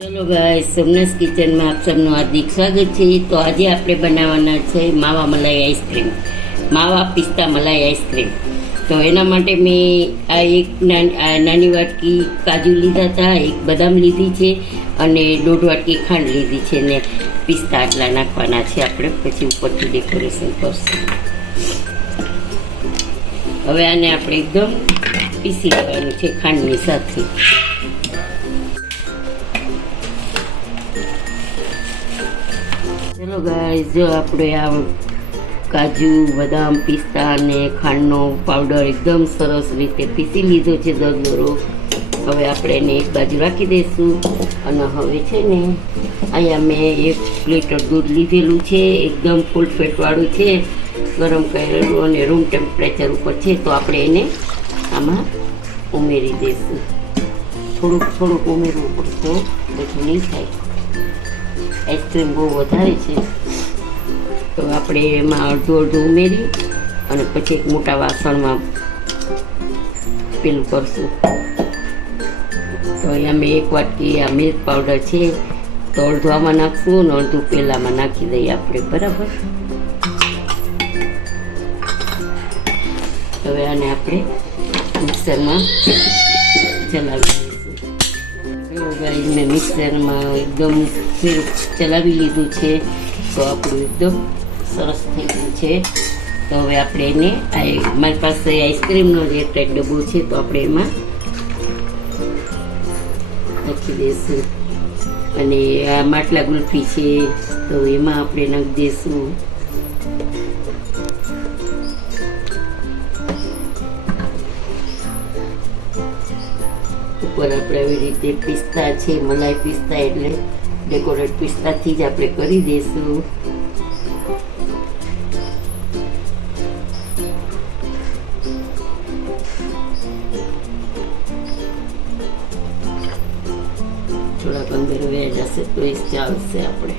ચલો ગાઈસ, સોમનાથ કિચનમાં આપ સૌનું હાર્દિક સ્વાગત છે। તો આજે આપણે બનાવવાના છે માવા મલાઈ આઈસ્ક્રીમ, માવા પિસ્તા મલાઈ આઈસ્ક્રીમ। તો એના માટે મેં આ એક નાની વાટકી કાજુ લીધા હતા, એક બદામ લીધી છે અને 1.5 વાટકી ખાંડ લીધી છે ને પિસ્તા આટલા નાખવાના છે આપણે, પછી ઉપરથી ડેકોરેશન કરશું। હવે આને આપણે એકદમ પીસી લેવાનું છે ખાંડની સાથે। ચલો ગાઈસ, જો આપણે આ કાજુ બદામ પિસ્તા અને ખાંડનો પાવડર એકદમ સરસ રીતે પીસી લીધો છે દરદરો। હવે આપણે એને એક બાજુ રાખી દઈશું અને હવે છે ને અહીંયા મેં 1 લીટર દૂધ લીધેલું છે, એકદમ ફૂલ ફેટવાળું છે, ગરમ કરેલું અને રૂમ ટેમ્પરેચર ઉપર છે। તો આપણે એને આમાં ઉમેરી દઈશું, થોડુંક ઉમેરવું પડશે, બધું નહીં થાય, આઈસ્ક્રીમ બહુ વધારે છે। તો આપણે એમાં અડધું ઉમેરી અને પછી એક મોટા વાસણમાં પેલું કરશું। તો અહીંયા મેં 1 વાટકી આ મિલ્ક પાવડર છે, તો અડધું આમાં નાખશું અને અડધું પેલામાં નાખી દઈએ આપણે, બરાબર। હવે આને આપણે મિક્સરમાં ચલાવી દઈશું। મેં મિક્સરમાં એકદમ ચલાવી લીધું છે, તો આપણું એકદમ સરસ થઈ ગયું છે। તો હવે આપણે એને મારી પાસે આઈસ્ક્રીમનો જે ટાઈપ ડબ્બો છે, તો આપણે એમાં નાખી દઈશું અને આ માટલા ગુલ્ફી છે, તો એમાં આપણે નાખી દઈશું। ઉપર આપણે આવી રીતે પિસ્તા છે, મલાઈ પિસ્તા એટલે ડેકોરેટ પિસ્તાથી જ આપણે કરી દઈશું। થોડાક અંદર વ્યા જશે તો એ ચાલશે આપણે।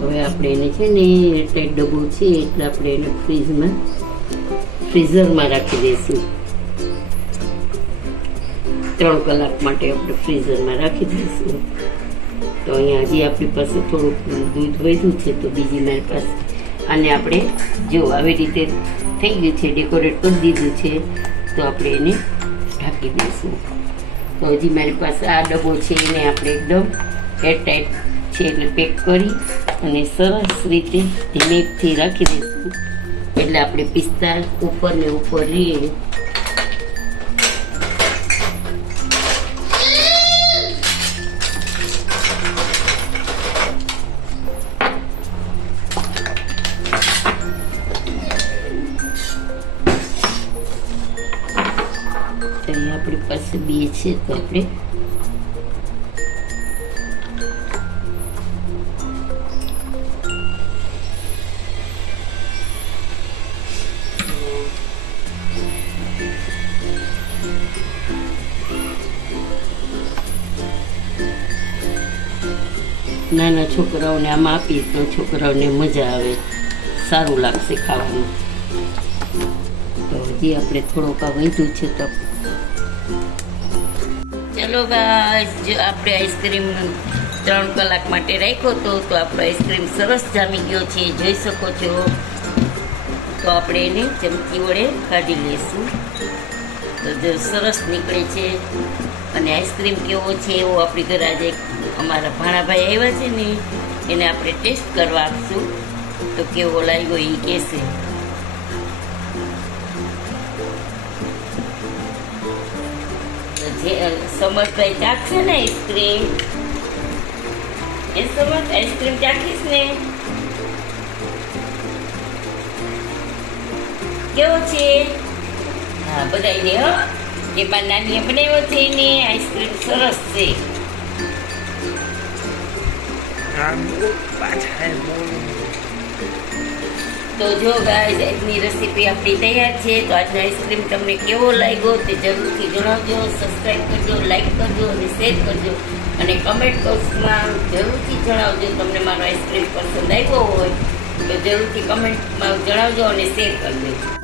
હવે આપણે એને છે ને ટાઈટ ડબ્બો છે એટલે આપણે એને ફ્રીઝરમાં રાખી દઈશું। 3 કલાક માટે આપણે ફ્રીઝરમાં રાખી દઈશું। તો અહીંયા હજી આપણી પાસે થોડુંક દૂધ વધ્યું છે, તો બીજી મારી પાસે આને આપણે જો આવી રીતે થઈ ગયું છે, ડેકોરેટ કરી દીધું છે, તો આપણે એને ઢાંકી દઈશું। તો હજી મારી પાસે આ ડબ્બો છે, એને આપણે એકદમ એરટાઈટ છે એટલે પેક કરી અને સરસ રીતે ધીમેથી રાખી દઈશું, એટલે આપણે પિસ્તા ઉપર ને ઉપર રહીએ। આપણી પાસે 2 છે, તો આપણે નાના છોકરાઓને આમાં આપીએ તો છોકરાઓને મજા આવે, સારું લાગશે ખાવાનું। તો હજી આપણે થોડોક આ વધ્યું છે, તો ચલો ગાઈસ, જો આપણે આઈસ્ક્રીમ 3 કલાક માટે રાખ્યો તો આપણો આઈસ્ક્રીમ સરસ જામી ગયો છે, જોઈ શકો છો। તો આપણે એને ચમચી વડે કાઢી લઈશું, તો જો સરસ નીકળે છે। અને આઈસ્ક્રીમ કેવો છે એવો આપણી ઘરે આજે અમારા ભાણાભાઈ આવ્યા છે ને, એને આપણે ટેસ્ટ કરવા આપશું, તો કેવો લાગ્યો એ કહેશે। સમર્થભાઈ ચાખશે ને આઈસ્ક્રીમ, એ સમર્થ આઈસ્ક્રીમ ચાખીશ ને, કેવો છે? હા, બધાને હો, એમાં નાનીએ બનાવ્યો છે ને આઈસ્ક્રીમ સરસ છે। તો જો ગાઈસ, આજની રેસીપી આપણી તૈયાર છે। તો આજનો આઈસ્ક્રીમ તમને કેવો લાગ્યો તે જરૂરથી જણાવજો, સબસ્ક્રાઈબ કરજો, લાઈક કરજો અને શેર કરજો અને કમેન્ટ બોક્સમાં જરૂરથી જણાવજો તમને મારો આઈસ્ક્રીમ પસંદ આવ્યો હોય તો જરૂરથી કમેન્ટમાં જણાવજો અને શેર કરજો।